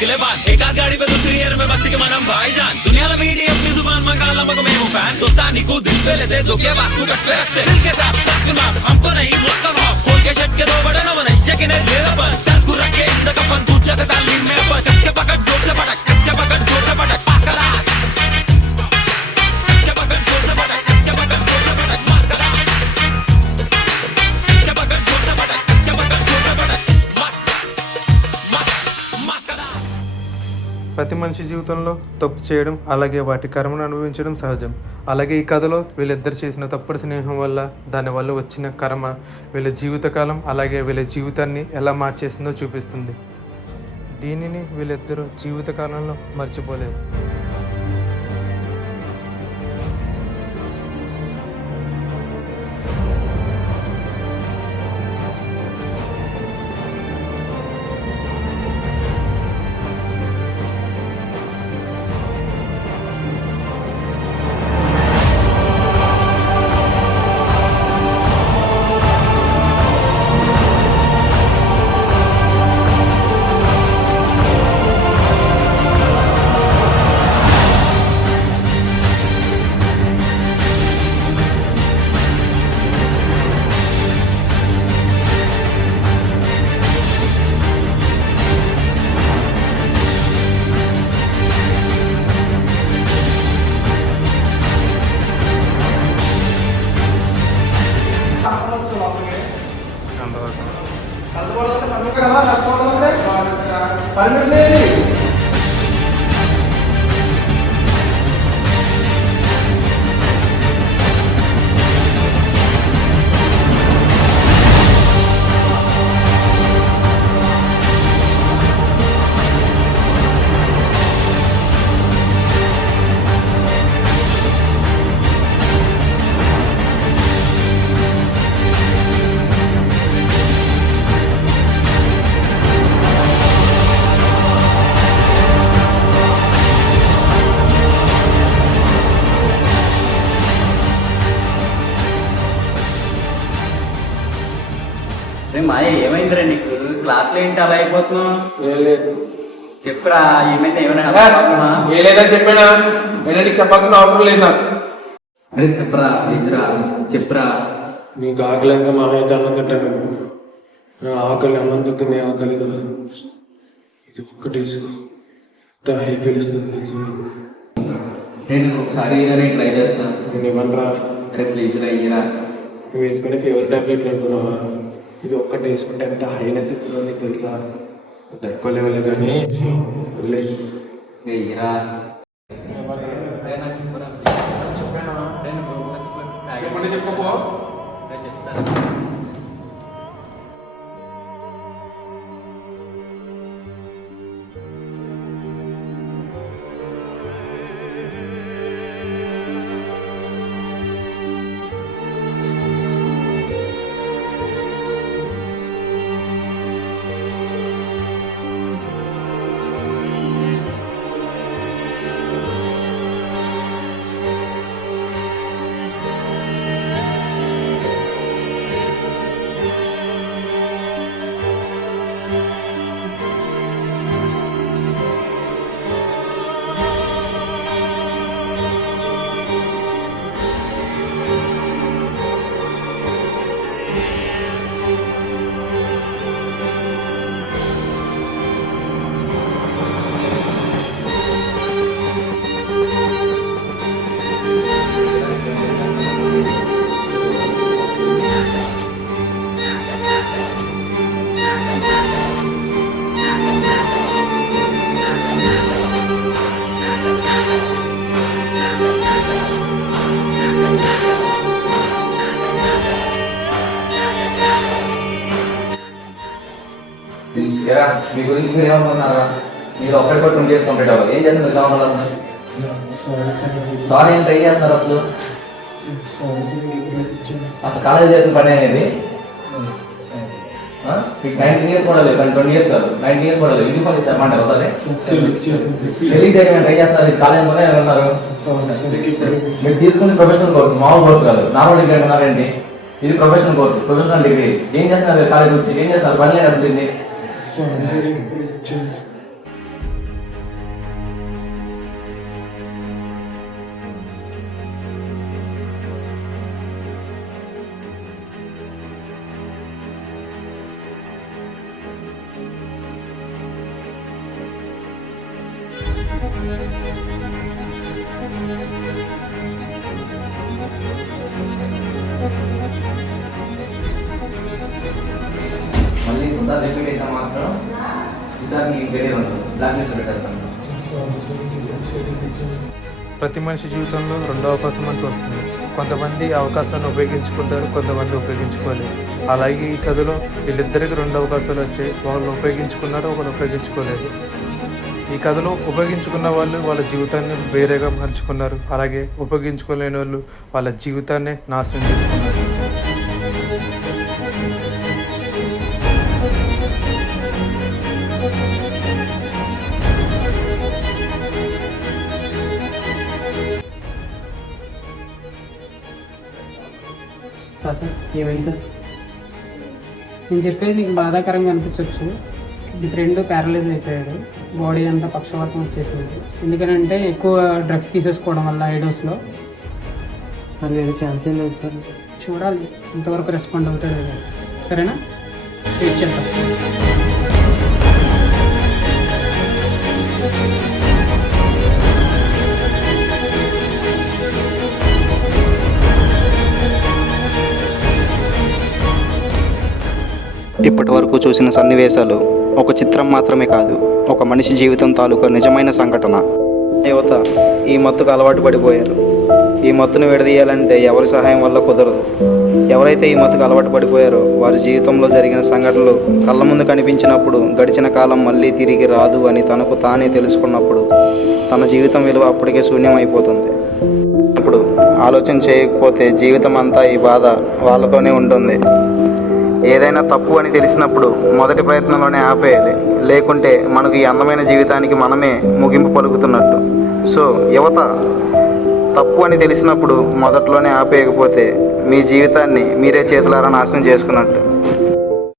निकले बात एक आध गाड़ी पे दूसरी ईयर में बस के मनम भाईजान दुनिया ला मीडी अपनी जुबान मंगाला मगर मैं हूं फैन दोस्तानी को दिल पे लेते धोखे बास को कट पे रखते दिल के साथ साथ माफ हमको नहीं मुक्का भाव खोल के शर्ट के दो बटन वो नहीं चेक ने दे अपन साथ को रख के इन द कफन तू जाते तालीम में अपन कस के पकड़ जोर से पटक कस के पकड़ जोर से पटक पास का लास कस के पकड़ जोर से पटक कस के पकड़ जोर से पटक पास का लास कस के पकड़ जोर से पटक कस के पकड़ जोर से पटक ప్రతి మనిషి జీవితంలో తప్పు చేయడం అలాగే వాటి కర్మను అనుభవించడం సహజం. అలాగే ఈ కథలో వీళ్ళిద్దరు చేసిన తప్పుడు స్నేహం వల్ల దానివల్ల వచ్చిన కర్మ వీళ్ళ జీవితకాలం అలాగే వీళ్ళ జీవితాన్ని ఎలా మార్చేసిందో చూపిస్తుంది. దీనిని వీళ్ళిద్దరూ జీవితకాలంలో మర్చిపోలేరు. మాయ ఏమైందిరా నీకు క్లాస్లో ఏంటి అలా అయిపోతున్నావు? చెప్పురా ఏమైంది? ఏమైనా చెప్పానా? నీకు చెప్పాల్సిన అవసరం లేదు నాకు. అరే చెప్పరా ప్లీజ్రా చెప్పురా. నీకు ఆకలి ఎంత మా అయితే అన్నం తింటాను. నా ఆకలి అన్నం తింటుంది ఆకలి కదా. ఇది ఒక్కటి హై ఫీల్ ఇస్తుంది తెలుసు నీకు. నేను ఒకసారి నేను ట్రై చేస్తాను. నేను ఇవ్వనరా. అరే ప్లీజ్ రా ఇయ్యరా. నువ్వు వేసుకునే ఫీవర్ టాబ్లెట్లు అనుకున్నావా? ఇది ఒక్కటి వేసుకుంటే ఎంత హైనెస్ ఇస్తుందో నీకు తెలుసా? తట్టుకోలేవలే కానీ ఇయ్యరా. చెప్పండి చెప్పపో చెప్తాను. మీ గురించి మీరు ఏమనుకున్నారా? మీరు ఒక్కడి కూడా 20 years కంప్లీట్ అవ్వాలి. ఏం చేస్తున్నారు ఇలా ఉన్నారు అసలు? సారీ ఏం ట్రై చేస్తున్నారు అసలు? అసలు కాలేజ్ చేసిన పని అనేది మీకు 19 years కూడా లేదు, కానీ 20 years కాదు, 19 years కూడా లేదు. యూనిఫామ్ ఇస్తారమంటారు ఒకసారి రిలీజ్ చేయడం ట్రై చేస్తున్నారు. కాలేజ్ కూడా ఏమన్నారు? మీరు తీసుకుని ప్రొఫెషనల్ కోర్సు, మామూలు కోర్సు కాదు, నార్మల్ డిగ్రీ ఉన్నారేంటి? ఇది ప్రొఫెషనల్ కోర్సు, ప్రొఫెషనల్ డిగ్రీ. ఏం చేస్తున్నారు కాలేజ్ వచ్చి? ఏం చేస్తారు? పని లేదు అసలు. మళ్ళీ ఒకసారి రిపీట్ అయితే మాత్రం ఈసారి మీ కెరీర్ ఉండదు, బ్లాక్ లిస్ట్ పెట్టేస్తాను. ప్రతి మనిషి జీవితంలో రెండో అవకాశం అంటూ వస్తుంది. కొంతమంది ఆ అవకాశాన్ని ఉపయోగించుకుంటారు, కొంతమంది ఉపయోగించుకోలేరు. అలాగే ఈ కథలో వీళ్ళిద్దరికి రెండు అవకాశాలు వచ్చాయి. వాళ్ళు ఉపయోగించుకున్నారు, ఒకరు ఉపయోగించుకోలేదు. ఈ కథలో ఉపయోగించుకున్న వాళ్ళు వాళ్ళ జీవితాన్ని వేరేగా మలుచుకున్నారు. అలాగే ఉపయోగించుకోలేని వాళ్ళు వాళ్ళ జీవితాన్ని నాశనం చేసుకున్నారు. సార్ ఏమైంది సార్? నేను చెప్పేది మీకు బాధాకరంగా అనిపించవచ్చు. మీ ఫ్రెండ్ ప్యారలైజ్ అయిపోయాడు, బాడీ అంతా పక్షవాతం వచ్చేసింది. ఎందుకనంటే ఎక్కువ డ్రగ్స్ తీసేసుకోవడం వల్ల ఐడోస్లో. మరి వేరే ఛాన్స్ ఏం లేదు సార్. చూడాలి ఇంతవరకు రెస్పాండ్ అవుతాడు లేదా. సరేనా? వెయిట్ చేద్దాం. ఇప్పటి వరకు చూసిన సన్నివేశాలు ఒక చిత్రం మాత్రమే కాదు, ఒక మనిషి జీవితం తాలూకా నిజమైన సంఘటన. యువత ఈ మత్తుకు అలవాటు పడిపోయారు. ఈ మత్తును విడదీయాలంటే ఎవరి సహాయం వల్ల కుదరదు. ఎవరైతే ఈ మత్తుకు అలవాటు పడిపోయారో వారి జీవితంలో జరిగిన సంఘటనలు కళ్ళ ముందు కనిపించినప్పుడు గడిచిన కాలం మళ్ళీ తిరిగి రాదు అని తనకు తానే తెలుసుకున్నప్పుడు తన జీవితం విలువ అప్పటికే శూన్యం అయిపోతుంది. ఇప్పుడు ఆలోచన చేయకపోతే జీవితం అంతా ఈ బాధ వాళ్ళతోనే ఉంటుంది. ఏదైనా తప్పు అని తెలిసినప్పుడు మొదటి ప్రయత్నంలోనే ఆపేయాలి, లేకుంటే మనకు ఈ అందమైన జీవితానికి మనమే ముగింపు పలుకుతున్నట్టు. సో యువత, తప్పు అని తెలిసినప్పుడు మొదట్లోనే ఆపేయకపోతే మీ జీవితాన్ని మీరే చేతులారా నాశనం చేసుకున్నట్టు.